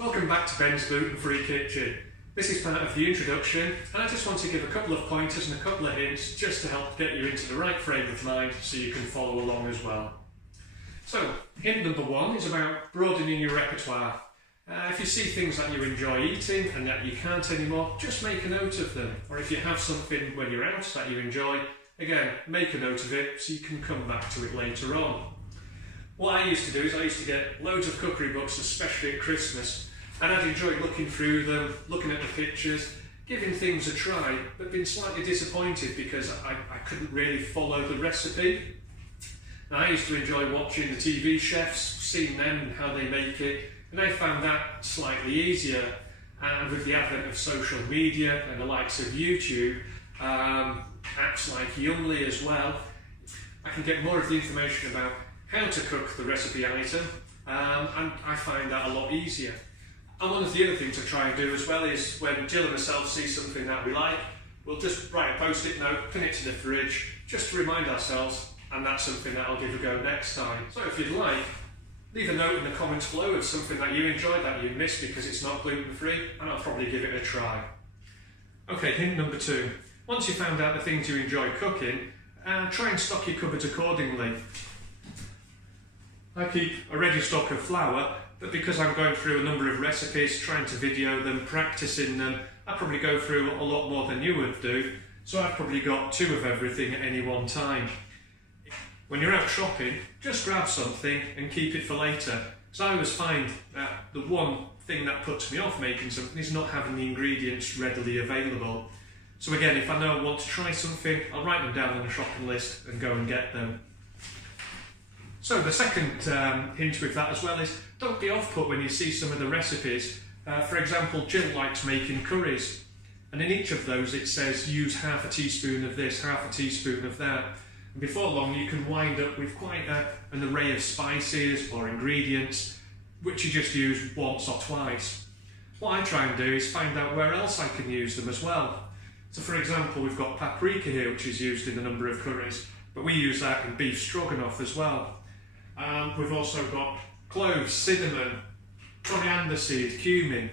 Welcome back to Ben's Gluten-Free Kitchen. This is part of the introduction, and I just want to give a couple of pointers and a couple of hints just to help get you into the right frame of mind so you can follow along as well. So, hint number one is about broadening your repertoire. If you see things that you enjoy eating and that you can't anymore, just make a note of them. Or if you have something when you're out that you enjoy, again, make a note of it so you can come back to it later on. What I used to do is I used to get loads of cookery books, especially at Christmas, and I'd enjoy looking through them, looking at the pictures, giving things a try, but been slightly disappointed because I couldn't really follow the recipe. Now, I used to enjoy watching the TV chefs, seeing them and how they make it, and I found that slightly easier. And with the advent of social media and the likes of YouTube, apps like Youngly as well, I can get more of the information about how to cook the recipe item, and I find that a lot easier. And one of the other things I try and do as well is when Jill and myself see something that we like, we'll just write a post-it note, pin it to the fridge, just to remind ourselves, and that's something that I'll give a go next time. So if you'd like, leave a note in the comments below of something that you enjoyed that you missed because it's not gluten-free, and I'll probably give it a try. Okay, hint number two. Once you've found out the things you enjoy cooking, try and stock your cupboards accordingly. I keep a ready stock of flour, but because I'm going through a number of recipes, trying to video them, practicing them, I probably go through a lot more than you would do, so I've probably got 2 of everything at any one time. When you're out shopping, just grab something and keep it for later. So I always find that the one thing that puts me off making something is not having the ingredients readily available. So again, if I know I want to try something, I'll write them down on a shopping list and go and get them. So the second hint with that as well is don't be off-put when you see some of the recipes. For example, Jill likes making curries, and in each of those it says use half a teaspoon of this, half a teaspoon of that. And before long you can wind up with quite an array of spices or ingredients which you just use once or twice. What I try and do is find out where else I can use them as well. So for example, we've got paprika here, which is used in a number of curries, but we use that in beef stroganoff as well. We've also got cloves, cinnamon, coriander seed, cumin.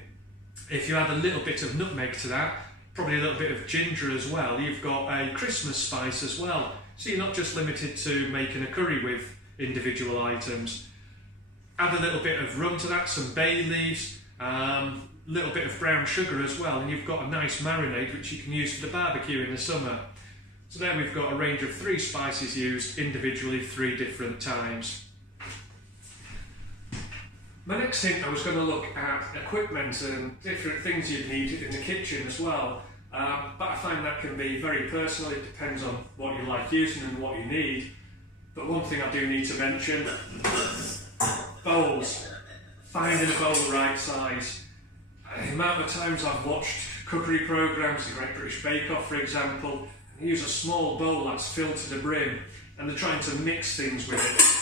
If you add a little bit of nutmeg to that, probably a little bit of ginger as well, you've got a Christmas spice as well. So you're not just limited to making a curry with individual items. Add a little bit of rum to that, some bay leaves, a little bit of brown sugar as well, and you've got a nice marinade which you can use for the barbecue in the summer. So there we've got a range of 3 spices used individually 3 different times. My next hint, I was going to look at equipment and different things you'd need in the kitchen as well, but I find that can be very personal. It depends on what you like using and what you need. But one thing I do need to mention, bowls. Finding a bowl the right size. The amount of times I've watched cookery programmes, the Great British Bake Off for example, and they use a small bowl that's filled to the brim and they're trying to mix things with it.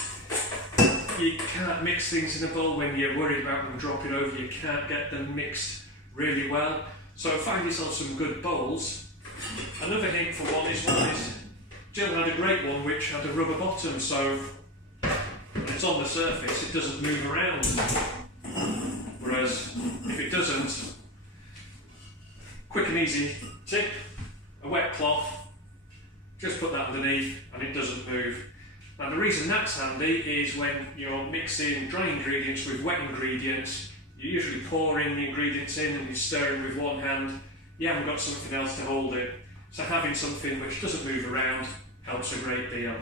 You can't mix things in a bowl when you're worried about them dropping over. You can't get them mixed really well. So find yourself some good bowls. Another hint for one is Jill had a great one which had a rubber bottom, so when it's on the surface it doesn't move around. Whereas if it doesn't, quick and easy tip, a wet cloth, just put that underneath and it doesn't move. Now the reason that's handy is when you're mixing dry ingredients with wet ingredients, you're usually pouring the ingredients in and you're stirring with one hand, you haven't got something else to hold it. So having something which doesn't move around helps a great deal.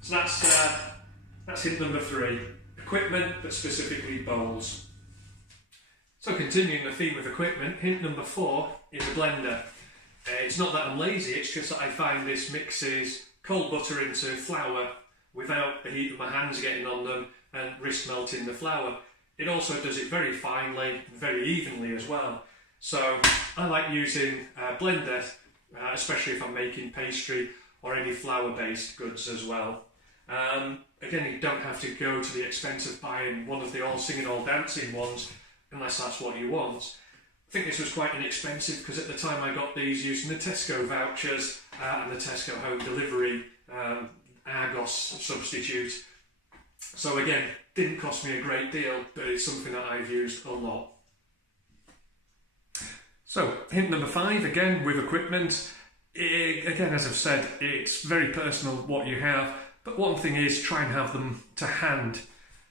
So that's hint number 3, equipment, but specifically bowls. So continuing the theme of equipment, hint number 4 is a blender. It's not that I'm lazy, it's just that I find this mixes cold butter into flour without the heat of my hands getting on them and risk melting the flour. It also does it very finely, very evenly as well. So I like using a blender, especially if I'm making pastry or any flour-based goods as well. Again, you don't have to go to the expense of buying one of the all singing, all dancing ones, unless that's what you want. I think this was quite inexpensive because at the time I got these using the Tesco vouchers and the Tesco home delivery Argos substitute. So again, didn't cost me a great deal, but it's something that I've used a lot. So, hint number 5, again with equipment. Again, as I've said, it's very personal what you have, but one thing is try and have them to hand.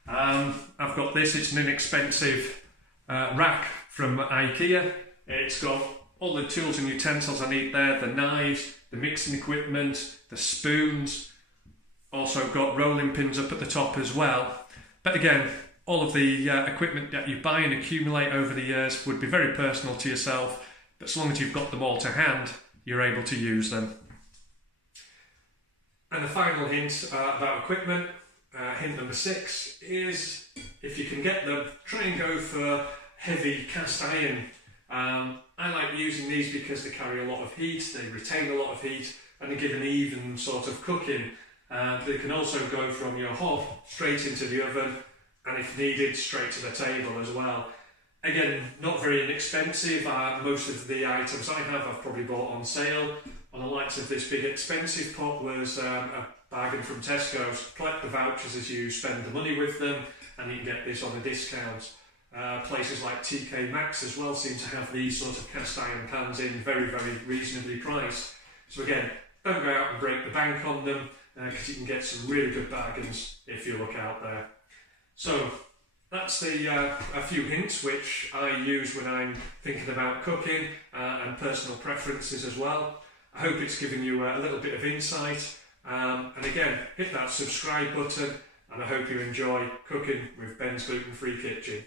I've got this, it's an inexpensive rack from IKEA. It's got all the tools and utensils I need there, the knives, the mixing equipment, the spoons. Also got rolling pins up at the top as well. But again, all of the equipment that you buy and accumulate over the years would be very personal to yourself, but as long as you've got them all to hand, you're able to use them. And the final hint about equipment, hint number 6, is if you can get them, try and go for heavy cast iron. I like using these because they carry a lot of heat, they retain a lot of heat, and they give an even sort of cooking. They can also go from your hob straight into the oven, and if needed, straight to the table as well. Again, not very inexpensive. Most of the items I have I've probably bought on sale. On the likes of this big expensive pot was a bargain from Tesco's. Collect the vouchers as you spend the money with them, and you can get this on a discount. Places like TK Maxx as well seem to have these sort of cast iron pans in very, very reasonably priced. So again, don't go out and break the bank on them, because you can get some really good bargains if you look out there. So that's a few hints which I use when I'm thinking about cooking and personal preferences as well. I hope it's given you a little bit of insight. And again, hit that subscribe button, and I hope you enjoy cooking with Ben's Gluten Free Kitchen.